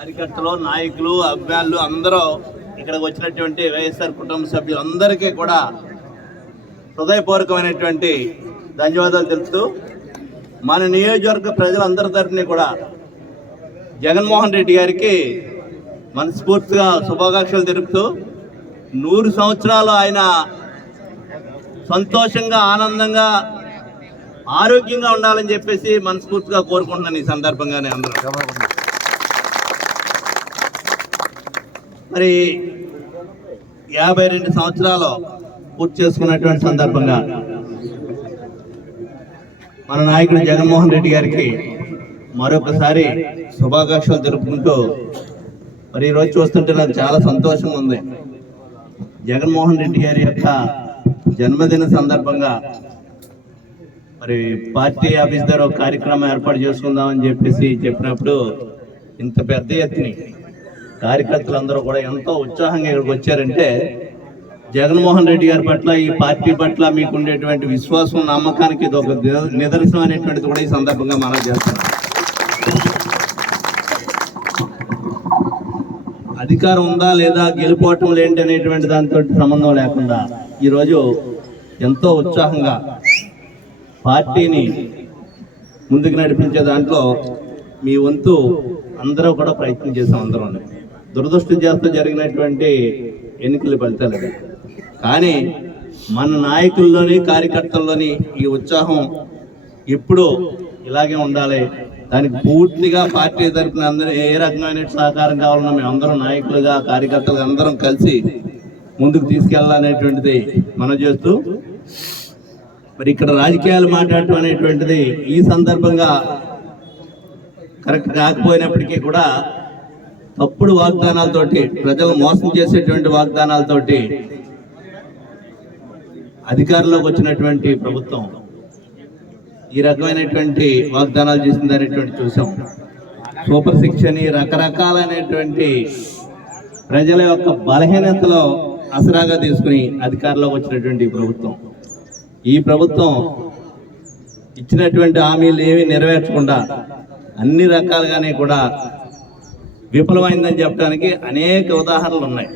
కార్యకర్తలు, నాయకులు, అభిమానులు అందరూ ఇక్కడికి వచ్చినటువంటి వైఎస్ఆర్ కుటుంబ సభ్యులందరికీ కూడా హృదయపూర్వకమైనటువంటి ధన్యవాదాలు తెలుపుతూ మన నియోజకవర్గ ప్రజలందరి తరఫున కూడా జగన్మోహన్ రెడ్డి గారికి మనస్ఫూర్తిగా శుభాకాంక్షలు తెలుపుతూ 100 సంవత్సరాలు ఆయన సంతోషంగా, ఆనందంగా, ఆరోగ్యంగా ఉండాలని చెప్పేసి మనస్ఫూర్తిగా కోరుకుంటున్నాను. ఈ సందర్భంగానే అందరూ మరి 52 సంవత్సరాలు పూర్తి చేసుకున్నటువంటి సందర్భంగా మన నాయకుడు జగన్మోహన్ రెడ్డి గారికి మరొకసారి శుభాకాంక్షలు తెలుపుకుంటూ మరి ఈరోజు చూస్తుంటే నాకు చాలా సంతోషంగా ఉంది. జగన్మోహన్ రెడ్డి గారి యొక్క జన్మదిన సందర్భంగా మరి పార్టీ ఆఫీస్ దగ్గర ఒక కార్యక్రమం ఏర్పాటు చేసుకుందామని చెప్పినప్పుడు ఇంత పెద్ద ఎత్తుని కార్యకర్తలందరూ కూడా ఎంతో ఉత్సాహంగా ఇక్కడికి వచ్చారంటే జగన్మోహన్ రెడ్డి గారి పట్ల, ఈ పార్టీ పట్ల మీకు ఉండేటువంటి విశ్వాసం, నమ్మకానికి ఇది ఒక నిదర్శనం అనేటువంటిది కూడా ఈ సందర్భంగా మనం చేస్తున్నాం. అధికారం ఉందా లేదా, గెలుపోవటం ఏంటి అనేటువంటి దానితో సంబంధం లేకుండా ఈరోజు ఎంతో ఉత్సాహంగా పార్టీని ముందుకు నడిపించే దాంట్లో మీ వంతు అందరూ కూడా ప్రయత్నం చేసాం. అందరం దురదృష్టం జరిగినటువంటి ఎన్నికల ఫలితాలు కానీ మన నాయకుల్లోని, కార్యకర్తల్లోని ఈ ఉత్సాహం ఎప్పుడూ ఇలాగే ఉండాలి. దానికి పూర్తిగా పార్టీ తరఫున అందరూ ఏ రకమైన సహకారం కావాలన్నా మేము అందరం నాయకులుగా, కార్యకర్తలుగా అందరం కలిసి ముందుకు తీసుకెళ్లాలనేటువంటిది మనం చేస్తూ మరి ఇక్కడ రాజకీయాలు మాట్లాడటం అనేటువంటిది ఈ సందర్భంగా కరెక్ట్ కాకపోయినప్పటికీ కూడా తప్పుడు వాగ్దానాలతోటి, ప్రజలు మోసం చేసేటువంటి వాగ్దానాలతోటి అధికారంలోకి వచ్చినటువంటి ప్రభుత్వం ఈ రకమైనటువంటి వాగ్దానాలు చేసింది అనేటువంటి చూసాం. సూపర్ సిక్స్ అని రకరకాలైనటువంటి ప్రజల యొక్క బలహీనతలో ఆసరాగా తీసుకుని అధికారంలోకి వచ్చినటువంటి ఈ ప్రభుత్వం ఇచ్చినటువంటి హామీలు ఏమీ నెరవేర్చకుండా అన్ని రకాలుగానే కూడా విఫలమైందని చెప్పడానికి అనేక ఉదాహరణలు ఉన్నాయి.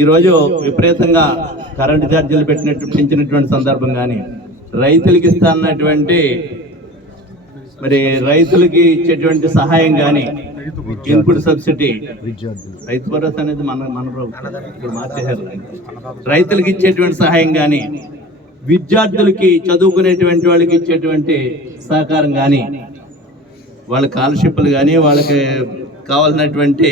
ఈరోజు విపరీతంగా కరెంటు ఛార్జీలు పెంచినటువంటి సందర్భం కానీ, రైతులకి ఇస్తున్నటువంటి మరి రైతులకి ఇచ్చేటువంటి సహాయం కానీ, ఇన్పుట్ సబ్సిడీ, రైతు భరోసా అనేది మన ప్రభుత్వం మార్చేశారు. రైతులకి ఇచ్చేటువంటి సహాయం కానీ, విద్యార్థులకి, చదువుకునేటువంటి వాళ్ళకి ఇచ్చేటువంటి సహకారం కానీ, వాళ్ళ స్కాలర్షిప్లు కానీ, వాళ్ళకి కావాల్సినటువంటి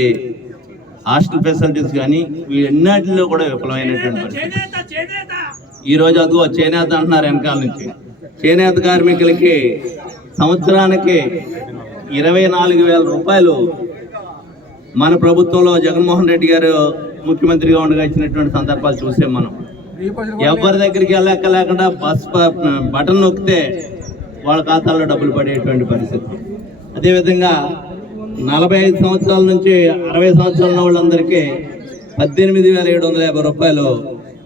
హాస్టల్ ఫెసిలిటీస్ కానీ, వీటన్నిటిలో కూడా విఫలమైనటువంటి పరిస్థితి. ఈరోజు అదో చేనేత అంటున్నారు వెనకాల నుంచి. చేనేత కార్మికులకి సంవత్సరానికి 24,000 రూపాయలు మన ప్రభుత్వంలో జగన్మోహన్ రెడ్డి గారు ముఖ్యమంత్రిగా ఉండగా ఇచ్చినటువంటి సందర్భాలు చూసాం మనం. ఎవరి దగ్గరికి లేకుండా బటన్ నొక్కితే వాళ్ళ ఖాతాల్లో డబ్బులు పడేటువంటి పరిస్థితి. అదేవిధంగా 45 సంవత్సరాల నుంచి 60 సంవత్సరాల ఉన్న వాళ్ళందరికీ 18,750 రూపాయలు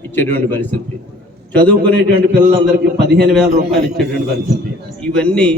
ఇచ్చేటువంటి పరిస్థితి. చదువుకునేటువంటి పిల్లలందరికీ 15,000 రూపాయలు ఇచ్చేటువంటి పరిస్థితి. ఇవన్నీ